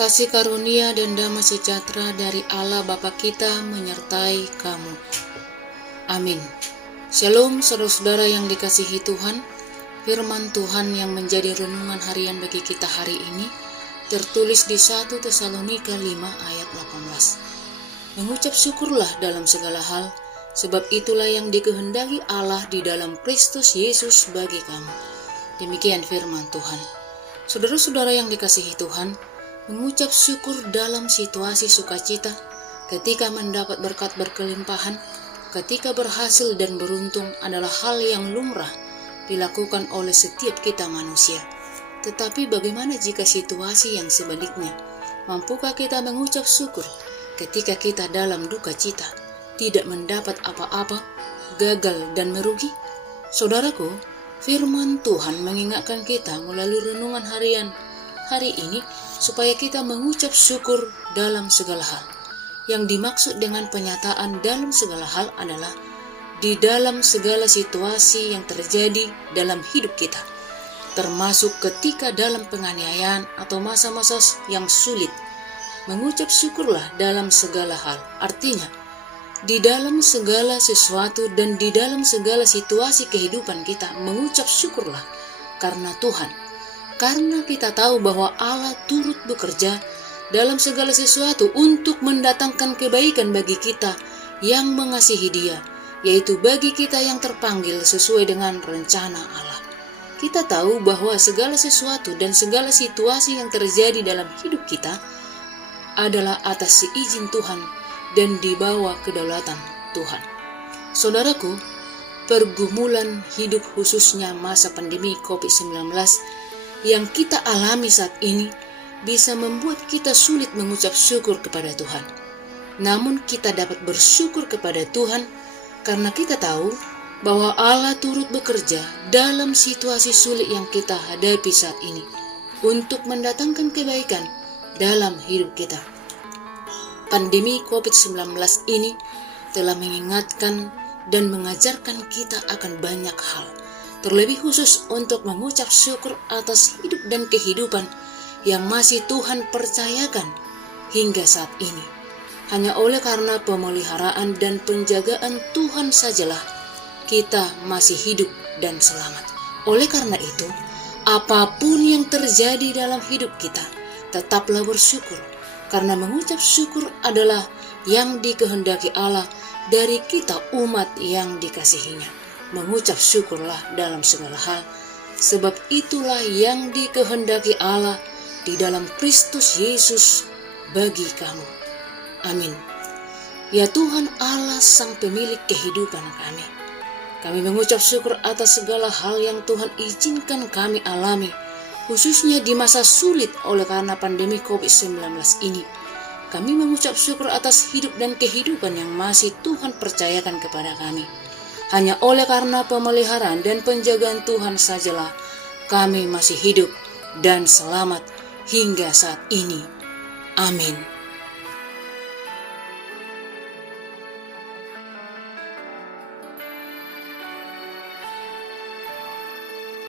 Kasih karunia dan damai sejahtera dari Allah Bapa kita menyertai kamu. Amin. Shalom saudara-saudara yang dikasihi Tuhan. Firman Tuhan yang menjadi renungan harian bagi kita hari ini tertulis di 1 Tesalonika 5 ayat 18. Mengucap syukurlah dalam segala hal, sebab itulah yang dikehendaki Allah di dalam Kristus Yesus bagi kamu. Demikian firman Tuhan. Saudara-saudara yang dikasihi Tuhan, mengucap syukur dalam situasi sukacita, ketika mendapat berkat berkelimpahan, ketika berhasil dan beruntung adalah hal yang lumrah dilakukan oleh setiap kita manusia. Tetapi bagaimana jika situasi yang sebaliknya? Mampukah kita mengucap syukur ketika kita dalam duka cita, tidak mendapat apa-apa, gagal dan merugi? Saudaraku, firman Tuhan mengingatkan kita melalui renungan harian hari ini supaya kita mengucap syukur dalam segala hal. Yang dimaksud dengan penyataan dalam segala hal adalah di dalam segala situasi yang terjadi dalam hidup kita, termasuk ketika dalam penganiayaan atau masa-masa yang sulit. Mengucap syukurlah dalam segala hal, artinya di dalam segala sesuatu dan di dalam segala situasi kehidupan kita, mengucap syukurlah karena Tuhan. Karena kita tahu bahwa Allah turut bekerja dalam segala sesuatu untuk mendatangkan kebaikan bagi kita yang mengasihi Dia, yaitu bagi kita yang terpanggil sesuai dengan rencana Allah. Kita tahu bahwa segala sesuatu dan segala situasi yang terjadi dalam hidup kita adalah atas seizin Tuhan dan di bawah kedaulatan Tuhan. Saudaraku, pergumulan hidup khususnya masa pandemi COVID-19 yang kita alami saat ini bisa membuat kita sulit mengucap syukur kepada Tuhan. Namun kita dapat bersyukur kepada Tuhan karena kita tahu bahwa Allah turut bekerja dalam situasi sulit yang kita hadapi saat ini untuk mendatangkan kebaikan dalam hidup kita. Pandemi COVID-19 ini telah mengingatkan dan mengajarkan kita akan banyak hal, terlebih khusus untuk mengucap syukur atas hidup dan kehidupan yang masih Tuhan percayakan hingga saat ini. Hanya oleh karena pemeliharaan dan penjagaan Tuhan sajalah kita masih hidup dan selamat. Oleh karena itu, apapun yang terjadi dalam hidup kita, tetaplah bersyukur, karena mengucap syukur adalah yang dikehendaki Allah dari kita umat yang dikasihinya. Mengucap syukurlah dalam segala hal, sebab itulah yang dikehendaki Allah di dalam Kristus Yesus bagi kamu. Amin. Ya Tuhan Allah Sang Pemilik kehidupan kami, kami mengucap syukur atas segala hal yang Tuhan izinkan kami alami, khususnya di masa sulit oleh karena pandemi COVID-19 ini. Kami mengucap syukur atas hidup dan kehidupan yang masih Tuhan percayakan kepada kami. Hanya oleh karena pemeliharaan dan penjagaan Tuhan sajalah kami masih hidup dan selamat hingga saat ini. Amin.